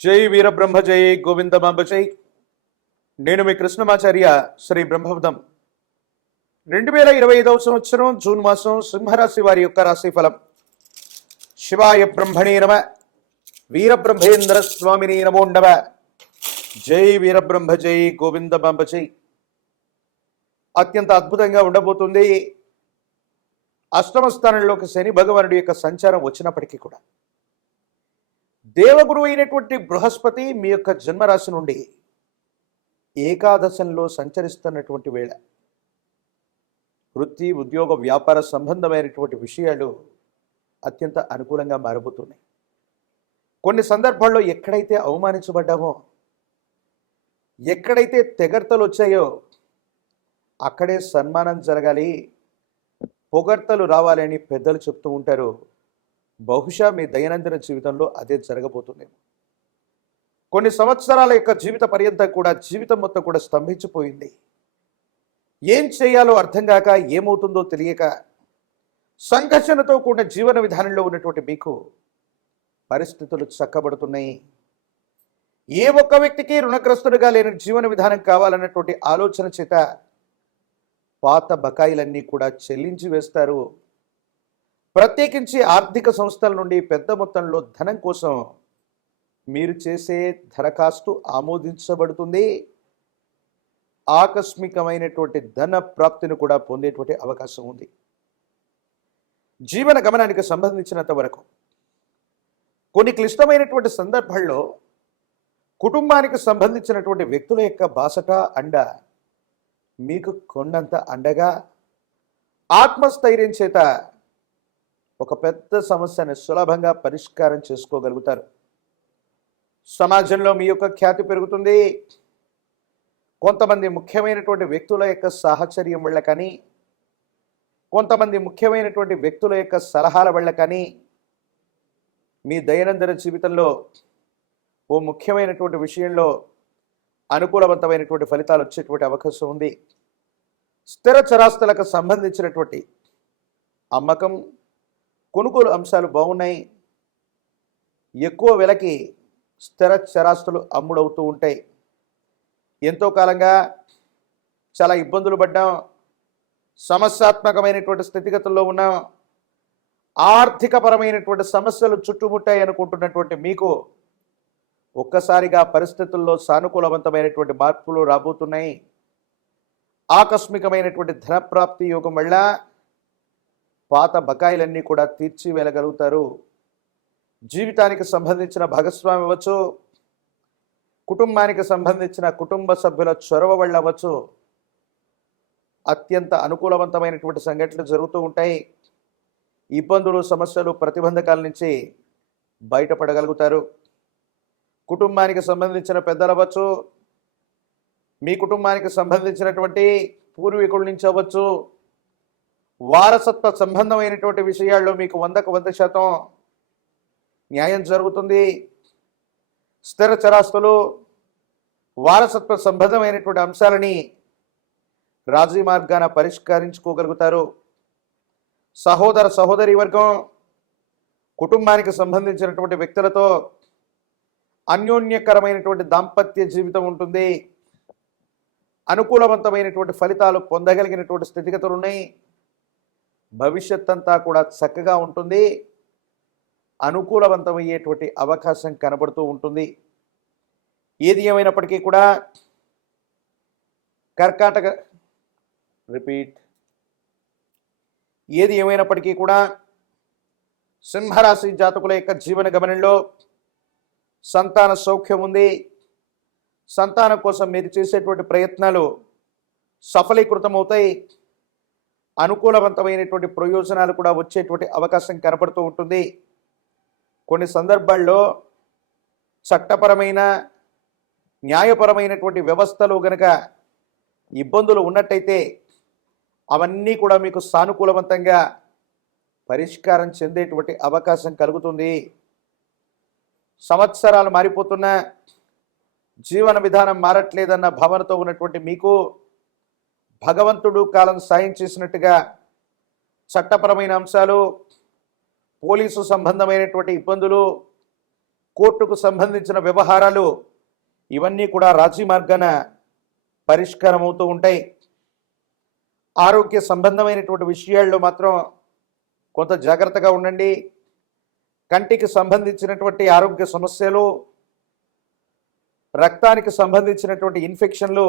జై వీరబ్రహ్మ జై గోవిందమాంబ జై. నేను మీ కృష్ణమాచార్య శ్రీ బ్రహ్మపదం. 2025 సంవత్సరం జూన్ మాసం సింహరాశి వారి యొక్క రాశిఫలం. శివాయ బ్రహ్మణే నమ. వీరబ్రహ్మేంద్ర స్వామిని నమో నమ. జై వీరబ్రహ్మ జై గోవిందమాంబ జై. అత్యంత అద్భుతంగా ఉండబోతుంది. అష్టమ స్థానంలోకి శని భగవానుడి యొక్క సంచారం వచ్చినప్పటికీ కూడా దేవగురు అయినటువంటి బృహస్పతి మీ యొక్క జన్మరాశి నుండి ఏకాదశంలో సంచరిస్తున్నటువంటి వేళ వృత్తి ఉద్యోగ వ్యాపార సంబంధమైనటువంటి విషయాలు అత్యంత అనుకూలంగా మారబోతున్నాయి. కొన్ని సందర్భాల్లో ఎక్కడైతే అవమానించబడ్డామో, ఎక్కడైతే తెగర్తలు వచ్చాయో అక్కడే సన్మానం జరగాలి, పొగడ్తలు రావాలని పెద్దలు చెప్తూ ఉంటారు. బహుశా మీ దైనందిన జీవితంలో అదే జరగబోతుందేమో. కొన్ని సంవత్సరాల యొక్క జీవిత పర్యంతం కూడా జీవితం మొత్తం కూడా స్తంభించిపోయింది. ఏం చేయాలో అర్థం కాక, ఏమవుతుందో తెలియక సంఘర్షణతో కూడిన జీవన విధానంలో ఉన్నటువంటి మీకు పరిస్థితులు చక్కబడుతున్నాయి. ఏ ఒక్క వ్యక్తికి రుణగ్రస్తుడిగా లేని జీవన విధానం కావాలన్నటువంటి ఆలోచన చేత పాత బకాయిలన్నీ కూడా చెల్లించి వేస్తారు. ప్రత్యేకించి ఆర్థిక సంస్థల నుండి పెద్ద మొత్తంలో ధనం కోసం మీరు చేసే దరఖాస్తు ఆమోదించబడుతుంది. ఆకస్మికమైనటువంటి ధన ప్రాప్తిని కూడా పొందేటువంటి అవకాశం ఉంది. జీవన గమనానికి సంబంధించినంత వరకు కొన్ని క్లిష్టమైనటువంటి సందర్భాల్లో కుటుంబానికి సంబంధించినటువంటి వ్యక్తుల యొక్క బాసట అండ మీకు కొండంత అండగా, ఆత్మస్థైర్యం చేత ఒక పెద్ద సమస్యని సులభంగా పరిష్కారం చేసుకోగలుగుతారు. సమాజంలో మీ యొక్క ఖ్యాతి పెరుగుతుంది. కొంతమంది ముఖ్యమైనటువంటి వ్యక్తుల యొక్క సాహచర్యం వల్ల కానీ, కొంతమంది ముఖ్యమైనటువంటి వ్యక్తుల యొక్క సలహాల వల్ల కానీ మీ దైనందిన జీవితంలో ఓ ముఖ్యమైనటువంటి విషయంలో అనుకూలవంతమైనటువంటి ఫలితాలు వచ్చేటువంటి అవకాశం ఉంది. స్థిర చరాస్తులకు సంబంధించినటువంటి అమ్మకం, కొనుగోలు అంశాలు బాగున్నాయి. ఎక్కువ వెలకి స్థిర చరాస్తులు అమ్ముడవుతూ ఉంటాయి. ఎంతో కాలంగా చాలా ఇబ్బందులు పడ్డాం, సమస్యాత్మకమైనటువంటి స్థితిగతుల్లో ఉన్నాం, ఆర్థికపరమైనటువంటి సమస్యలు చుట్టుముట్టాయి అనుకుంటున్నటువంటి మీకు ఒక్కసారిగా పరిస్థితుల్లో సానుకూలవంతమైనటువంటి మార్పులు రాబోతున్నాయి. ఆకస్మికమైనటువంటి ధనప్రాప్తి యోగం వల్ల పాత బకాయిలన్నీ కూడా తీర్చి వెళ్ళగలుగుతారు. జీవితానికి సంబంధించిన భాగస్వామి అవ్వచ్చు, కుటుంబానికి సంబంధించిన కుటుంబ సభ్యుల చొరవ వల్ల అవ్వచ్చు, అత్యంత అనుకూలవంతమైనటువంటి సంఘటనలు జరుగుతూ ఉంటాయి. ఇబ్బందులు, సమస్యలు, ప్రతిబంధకాల నుంచి బయటపడగలుగుతారు. కుటుంబానికి సంబంధించిన పెద్దలు అవ్వచ్చు, మీ కుటుంబానికి సంబంధించినటువంటి పూర్వీకుల నుంచి అవ్వచ్చు, వారసత్వ సంబంధమైనటువంటి విషయాల్లో మీకు 100కు 100% న్యాయం జరుగుతుంది. స్థిర చరాస్తులు, వారసత్వ సంబంధమైనటువంటి అంశాలని రాజీ మార్గాన పరిష్కరించుకోగలుగుతారు. సహోదర సహోదరి వర్గం, కుటుంబానికి సంబంధించినటువంటి వ్యక్తులతో అన్యోన్యకరమైనటువంటి దాంపత్య జీవితం ఉంటుంది. అనుకూలవంతమైనటువంటి ఫలితాలు పొందగలిగినటువంటి స్థితిగతులు ఉన్నాయి. భవిష్యత్ అంతా కూడా చక్కగా ఉంటుంది. అనుకూలవంతమయ్యేటువంటి అవకాశం కనబడుతూ ఉంటుంది. ఏది ఏమైనప్పటికీ కూడా ఏది ఏమైనప్పటికీ కూడా సింహరాశి జాతకుల యొక్క జీవన గమనంలో సంతాన సౌఖ్యం ఉంది. సంతానం కోసం మీరు చేసేటువంటి ప్రయత్నాలు సఫలీకృతమవుతాయి. అనుకూలవంతమైనటువంటి ప్రయోజనాలు కూడా వచ్చేటువంటి అవకాశం కనపడుతూ ఉంటుంది. కొన్ని సందర్భాల్లో చట్టపరమైన, న్యాయపరమైనటువంటి వ్యవస్థలో గనక ఇబ్బందులు ఉన్నట్టయితే అవన్నీ కూడా మీకు సానుకూలవంతంగా పరిష్కారం చెందేటువంటి అవకాశం కలుగుతుంది. సంవత్సరాలు మారిపోతున్నా జీవన విధానం మారట్లేదన్న భావనతో ఉన్నటువంటి మీకు భగవంతుడు కాలం సాయం చేసినట్టుగా చట్టపరమైన అంశాలు, పోలీసు సంబంధమైనటువంటి ఇబ్బందులు, కోర్టుకు సంబంధించిన వ్యవహారాలు ఇవన్నీ కూడా రాజీ మార్గాన పరిష్కారం అవుతూ ఉంటాయి. ఆరోగ్య సంబంధమైనటువంటి విషయాల్లో మాత్రం కొంత జాగ్రత్తగా ఉండండి. కంటికి సంబంధించినటువంటి ఆరోగ్య సమస్యలు, రక్తానికి సంబంధించినటువంటి ఇన్ఫెక్షన్లు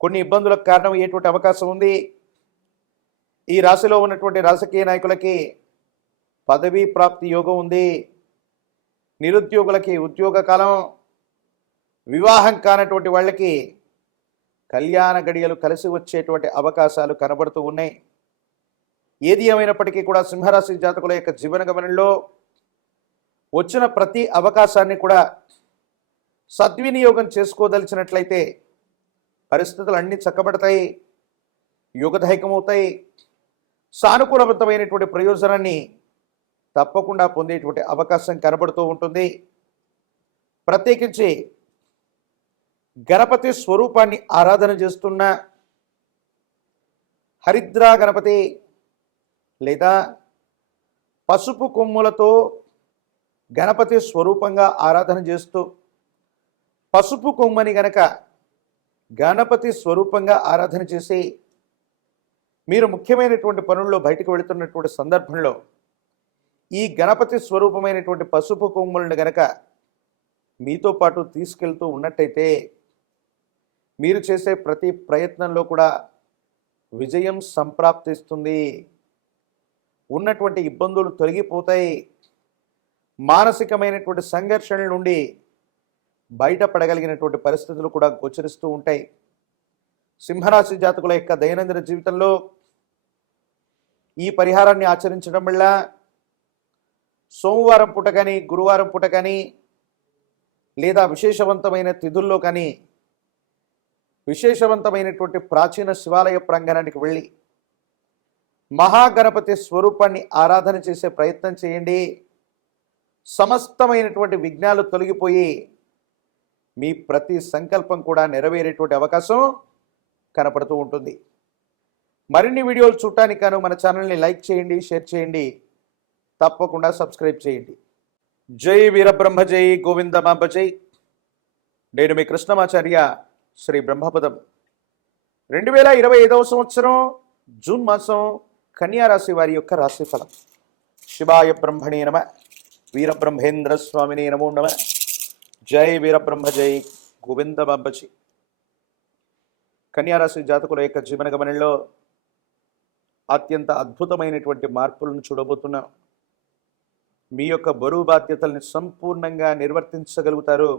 కొన్ని ఇబ్బందులకు కారణమయ్యేటువంటి అవకాశం ఉంది. ఈ రాశిలో ఉన్నటువంటి రాజకీయ నాయకులకి పదవీ ప్రాప్తి యోగం ఉంది. నిరుద్యోగులకి ఉద్యోగ కాలం, వివాహం కానటువంటి వాళ్ళకి కళ్యాణ గడియలు కలిసి వచ్చేటువంటి అవకాశాలు కనబడుతూ ఉన్నాయి. ఏది ఏమైనప్పటికీ కూడా సింహరాశి జాతకుల యొక్క జీవన గమనంలో వచ్చిన ప్రతి అవకాశాన్ని కూడా సద్వినియోగం చేసుకోదలిచినట్లయితే పరిస్థితులు అన్నీ చక్కబడతాయి, యుగదాయకమవుతాయి. సానుకూలవంతమైనటువంటి ప్రయోజనాన్ని తప్పకుండా పొందేటువంటి అవకాశం కనబడుతూ ఉంటుంది. ప్రత్యేకించి గణపతి స్వరూపాన్ని ఆరాధన చేస్తున్న హరిద్రా గణపతి లేదా పసుపు కొమ్ములతో గణపతి స్వరూపంగా ఆరాధన చేస్తూ పసుపు కొమ్మని గనక గణపతి స్వరూపంగా ఆరాధన చేసి మీరు ముఖ్యమైనటువంటి పనుల్లో బయటకు వెళుతున్నటువంటి సందర్భంలో ఈ గణపతి స్వరూపమైనటువంటి పసుపు కొమ్ములను గనక మీతో పాటు తీసుకెళ్తూ ఉన్నట్టయితే మీరు చేసే ప్రతి ప్రయత్నంలో కూడా విజయం సంప్రాప్తిస్తుంది. ఉన్నటువంటి ఇబ్బందులు తొలగిపోతాయి. మానసికమైనటువంటి సంఘర్షణల నుండి బయటపడగలిగినటువంటి పరిస్థితులు కూడా గోచరిస్తూ ఉంటాయి. సింహరాశి జాతకుల యొక్క దైనందిన జీవితంలో ఈ పరిహారాన్ని ఆచరించడం వల్ల సోమవారం పూట కానీ, గురువారం పూట కానీ, లేదా విశేషవంతమైన తిథుల్లో కానీ విశేషవంతమైనటువంటి ప్రాచీన శివాలయ ప్రాంగణానికి వెళ్ళి మహాగణపతి స్వరూపాన్ని ఆరాధన చేసే ప్రయత్నం చేయండి. సమస్తమైనటువంటి విఘ్నాలు తొలగిపోయి మీ ప్రతి సంకల్పం కూడా నెరవేరేటువంటి అవకాశం కనపడుతూ ఉంటుంది. మరిన్ని వీడియోలు చూడటానికి గాను మన ఛానల్ని లైక్ చేయండి, షేర్ చేయండి, తప్పకుండా సబ్స్క్రైబ్ చేయండి. జై వీరబ్రహ్మ జై గోవిందమాంబ జై. నేను మీ కృష్ణమాచార్య, శ్రీ బ్రహ్మపదం. 2025 సంవత్సరం జూన్ మాసం కన్యా రాశి వారి యొక్క రాశిఫలం. శివాయ బ్రహ్మణే నమ, వీరబ్రహ్మేంద్ర స్వామినే నమో నమ. జై వీరబ్రహ్మ జై గోవిందమాంబ జై. కన్యారాశి జాతకుల యొక్క జీవన గమనంలో అత్యంత అద్భుతమైనటువంటి మార్పులను చూడబోతున్నాం. మీ యొక్క బరువు బాధ్యతల్ని సంపూర్ణంగా నిర్వర్తించగలుగుతారు.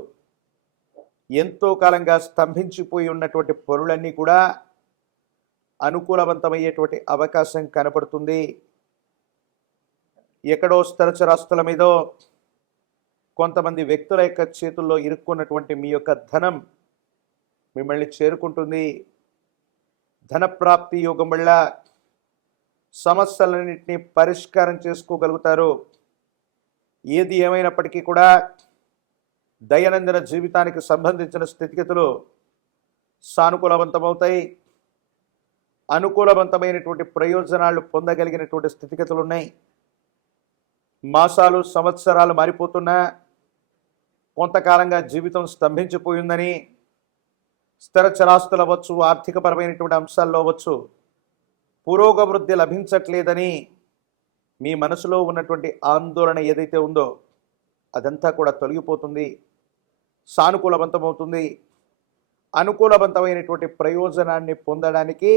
ఎంతో కాలంగా స్తంభించిపోయి ఉన్నటువంటి పనులన్నీ కూడా అనుకూలవంతమయ్యేటువంటి అవకాశం కనపడుతుంది. ఎక్కడో స్థిరచరాస్తుల మీదో కొంతమంది వ్యక్తుల యొక్క చేతుల్లో ఇరుక్కున్నటువంటి మీ యొక్క ధనం మిమ్మల్ని చేరుకుంటుంది. ధనప్రాప్తి యోగం వల్ల సమస్యలన్నింటినీ పరిష్కారం చేసుకోగలుగుతారు. ఏది ఏమైనప్పటికీ కూడా దైనందిన జీవితానికి సంబంధించిన స్థితిగతులు సానుకూలవంతమవుతాయి. అనుకూలవంతమైనటువంటి ప్రయోజనాలు పొందగలిగినటువంటి స్థితిగతులు ఉన్నాయి. మాసాలు, సంవత్సరాలు మారిపోతున్నా కొంతకాలంగా జీవితం స్తంభించిపోయిందని, స్థిర చరాస్తులు అవ్వచ్చు, ఆర్థికపరమైనటువంటి అంశాల్లో అవ్వచ్చు, పురోగవృద్ధి లభించట్లేదని మీ మనసులో ఉన్నటువంటి ఆందోళన ఏదైతే ఉందో అదంతా కూడా తొలగిపోతుంది. సానుకూలవంతమవుతుంది. అనుకూలవంతమైనటువంటి ప్రయోజనాన్ని పొందడానికి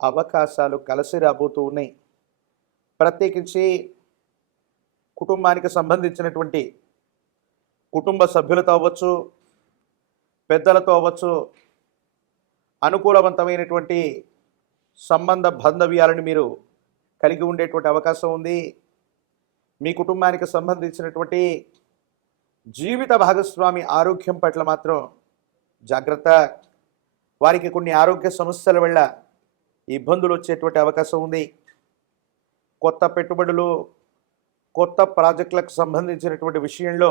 అవకాశాలు కలిసి రాబోతూ ఉన్నాయి. ప్రత్యేకించి కుటుంబానికి సంబంధించినటువంటి కుటుంబ సభ్యులతో అవ్వచ్చు, పెద్దలతో అవ్వచ్చు, అనుకూలవంతమైనటువంటి సంబంధ బాంధవ్యాలను మీరు కలిగి ఉండేటువంటి అవకాశం ఉంది. మీ కుటుంబానికి సంబంధించినటువంటి జీవిత భాగస్వామి ఆరోగ్యం పట్ల మాత్రం జాగ్రత్త. వారికి కొన్ని ఆరోగ్య సమస్యల వల్ల ఇబ్బందులు వచ్చేటువంటి అవకాశం ఉంది. కొత్త పెట్టుబడులు, కొత్త ప్రాజెక్టులకు సంబంధించినటువంటి విషయంలో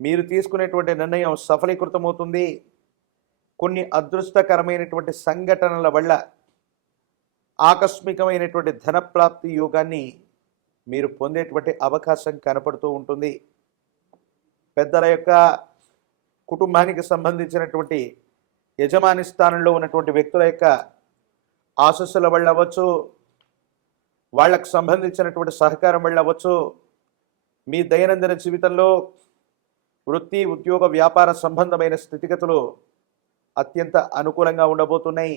మీరు తీసుకునేటువంటి నిర్ణయం సఫలీకృతమవుతుంది. కొన్ని అదృష్టకరమైనటువంటి సంఘటనల వల్ల ఆకస్మికమైనటువంటి ధనప్రాప్తి యోగాన్ని మీరు పొందేటువంటి అవకాశం కనపడుతూ ఉంటుంది. పెద్దల యొక్క కుటుంబానికి సంబంధించినటువంటి యజమాని స్థానంలో ఉన్నటువంటి వ్యక్తుల యొక్క ఆశస్సుల వల్ల అవ్వచ్చు, వాళ్ళకు సంబంధించినటువంటి సహకారం వల్ల అవ్వచ్చు, మీ దైనందిన జీవితంలో వృత్తి ఉద్యోగ వ్యాపార సంబంధమైన స్థితిగతులు అత్యంత అనుకూలంగా ఉండబోతున్నాయి.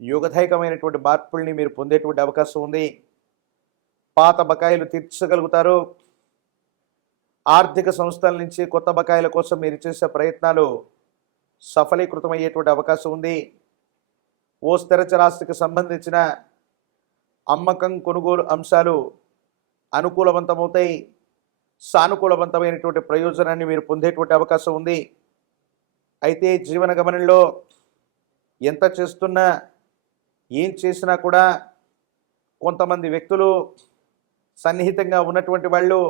యోగదాయకమైనటువంటి మార్పుల్ని మీరు పొందేటువంటి అవకాశం ఉంది. పాత బకాయిలు తీర్చగలుగుతారు. ఆర్థిక సంస్థల నుంచి కొత్త బకాయిల కోసం మీరు చేసే ప్రయత్నాలు సఫలీకృతమయ్యేటువంటి అవకాశం ఉంది. ఓ స్థిరచరాస్తికి సంబంధించిన అమ్మకం కొనుగోలు అంశాలు అనుకూలవంతమవుతాయి. సానుకూలవంతమైనటువంటి ప్రయోజనాన్ని మీరు పొందేటువంటి అవకాశం ఉంది. అయితే జీవన గమనంలో ఎంత చేస్తున్నా ఏం చేసినా కూడా కొంతమంది వ్యక్తులు, సన్నిహితంగా ఉన్నటువంటి వాళ్ళు,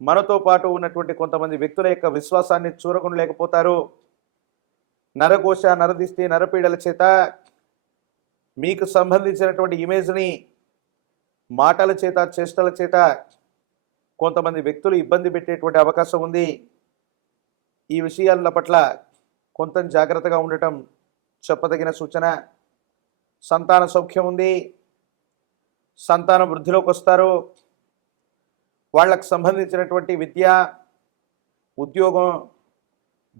మనతో పాటు ఉన్నటువంటి కొంతమంది వ్యక్తుల యొక్క విశ్వాసాన్ని చూరగొనలేకపోతారు. నరఘోష, నరదిష్టి, నరపీడల చేత మీకు సంబంధించినటువంటి ఇమేజ్ని మాటల చేత, చేష్టల చేత కొంతమంది వ్యక్తులు ఇబ్బంది పెట్టేటువంటి అవకాశం ఉంది. ఈ విషయాల పట్ల కొంత జాగ్రత్తగా ఉండటం చెప్పదగిన సూచన. సంతాన సౌఖ్యం ఉంది. సంతాన వృద్ధిలోకి వస్తారు. వాళ్ళకు సంబంధించినటువంటి విద్య, ఉద్యోగం,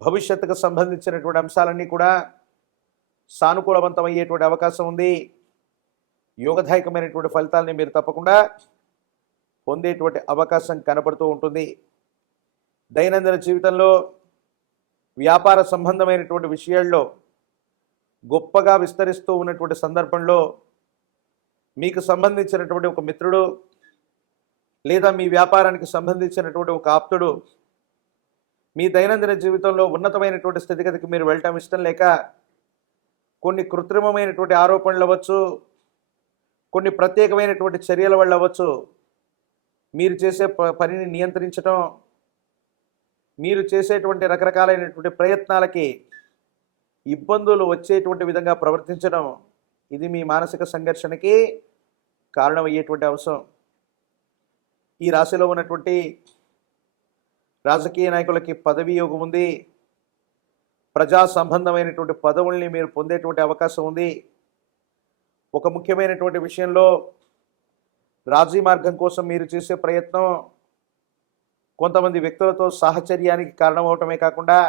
భవిష్యత్తుకు సంబంధించినటువంటి అంశాలన్నీ కూడా సానుకూలవంతమయ్యేటువంటి అవకాశం ఉంది. యోగదాయకమైనటువంటి ఫలితాలని మీరు తప్పకుండా పొందేటువంటి అవకాశం కనపడుతూ ఉంటుంది. దైనందిన జీవితంలో వ్యాపార సంబంధమైనటువంటి విషయాల్లో గొప్పగా విస్తరిస్తూ ఉన్నటువంటి సందర్భంలో మీకు సంబంధించినటువంటి ఒక మిత్రుడు లేదా మీ వ్యాపారానికి సంబంధించినటువంటి ఒక ఆప్తుడు మీ దైనందిన జీవితంలో ఉన్నతమైనటువంటి స్థితిగతికి మీరు వెళ్ళటం ఇష్టం లేక కొన్ని కృత్రిమమైనటువంటి ఆరోపణలు అవ్వచ్చు, కొన్ని ప్రత్యేకమైనటువంటి చర్యల వల్ల అవ్వచ్చు, మీరు చేసే పనిని నియంత్రించడం, మీరు చేసేటువంటి రకరకాలైనటువంటి ప్రయత్నాలకి ఇబ్బందులు వచ్చేటువంటి విధంగా ప్రవర్తించడం, ఇది మీ మానసిక సంఘర్షణకి కారణమయ్యేటువంటి అంశం. ఈ రాశిలో ఉన్నటువంటి రాజకీయ నాయకులకి పదవీ యోగం ఉంది. ప్రజా సంబంధమైనటువంటి పదవుల్ని మీరు పొందేటువంటి అవకాశం ఉంది. ఒక ముఖ్యమైనటువంటి విషయంలో రాజీ మార్గం కోసం మీరు చేసే ప్రయత్నం కొంతమంది వ్యక్తులతో సాహచర్యానికి కారణమవటమే కాకుండా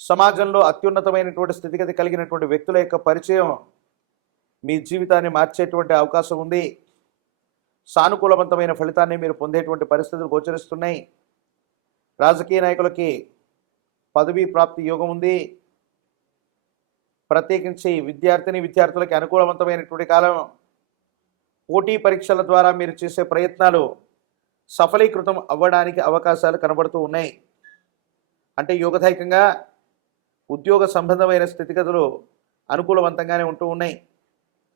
సమాజంలో అత్యున్నతమైనటువంటి స్థితిగతి కలిగినటువంటి వ్యక్తుల యొక్క పరిచయం మీ జీవితాన్ని మార్చేటువంటి అవకాశం ఉంది. సానుకూలవంతమైన ఫలితాన్ని మీరు పొందేటువంటి పరిస్థితులు గోచరిస్తున్నాయి. రాజకీయ నాయకులకి పదవీ ప్రాప్తి యోగం ఉంది. ప్రత్యేకించి విద్యార్థులకి అనుకూలవంతమైనటువంటి కాలం. పోటీ పరీక్షల ద్వారా మీరు చేసే ప్రయత్నాలు సఫలీకృతం అవ్వడానికి అవకాశాలు కనబడుతూ ఉన్నాయి. అంటే యోగదాయకంగా ఉద్యోగ సంబంధమైన స్థితిగతులు అనుకూలవంతంగానే ఉంటూ ఉన్నాయి.